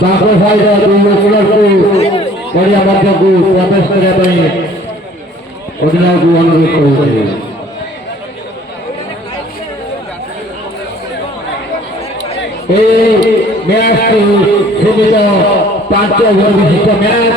ତାଙ୍କ ସାହିର ଦୁଇ ପ୍ଲେୟରକୁ ପଡ଼ିଆ ମଧ୍ୟକୁ ପ୍ରବେଶ କରିବା ପାଇଁ ଅଧିନାୟକଙ୍କୁ ଅନୁରୋଧ କରୁଛି। এই ম্যাচটি সীমিত 5 ওভার বিশিষ্ট ম্যাচ।